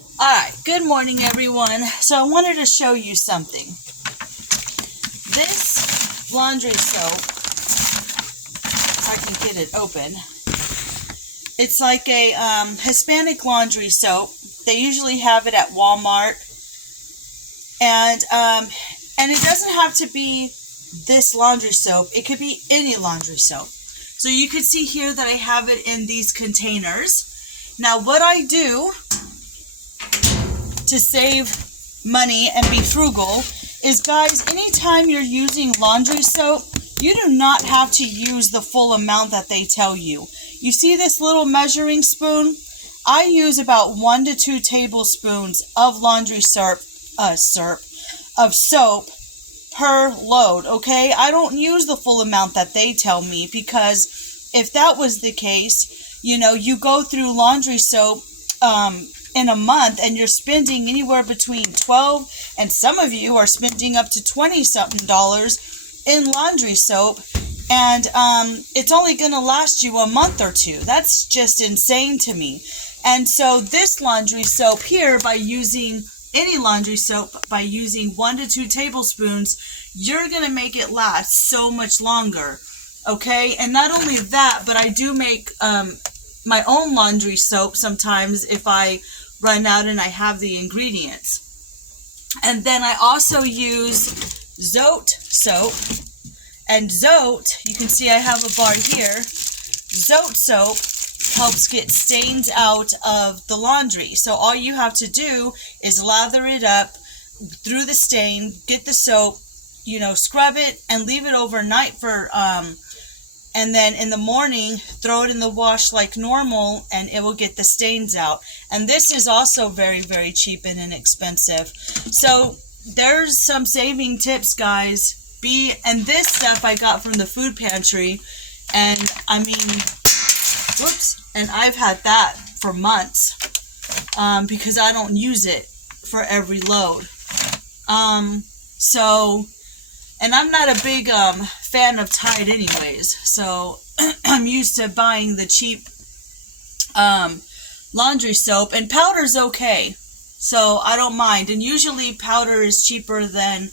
Alright, good morning everyone. So I wanted to show you something. This laundry soap, if I can get it open, it's like a Hispanic laundry soap. They usually have it at Walmart. And it doesn't have to be this laundry soap. It could be any laundry soap. So you could see here that I have it in these containers. Now what I do to save money and be frugal is, guys, anytime you're using laundry soap, you do not have to use the full amount that they tell you. You see this little measuring spoon? I use about 1 to 2 tablespoons of laundry soap per load, okay? I don't use the full amount that they tell me, because if that was the case, you go through laundry soap in a month and you're spending anywhere between $12 and some of you are spending up to $20 something in laundry soap, and it's only going to last you a month or two. That's just insane to me. And so this laundry soap here, by using any laundry soap, by using 1 to 2 tablespoons, you're going to make it last so much longer, okay? And not only that, but I do make my own laundry soap sometimes if I run out and I have the ingredients. And then I also use Zote soap. And Zote, you can see I have a bar here. Zote soap helps get stains out of the laundry. So all you have to do is lather it up through the stain, get the soap, scrub it and leave it overnight for and then in the morning throw it in the wash like normal and it will get the stains out. And this is also very, very cheap and inexpensive. So there's some saving tips, guys. And this stuff I got from the food pantry, and I mean, whoops, and I've had that for months because I don't use it for every load. And I'm not a big fan of Tide anyways, so I'm used to buying the cheap laundry soap, and powder's okay, so I don't mind. And usually powder is cheaper than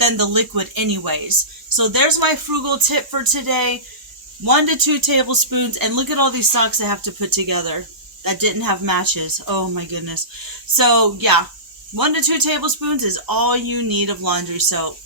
the liquid anyways. So there's my frugal tip for today. 1 to 2 tablespoons, and look at all these socks I have to put together that didn't have matches. Oh my goodness. So yeah, 1 to 2 tablespoons is all you need of laundry soap.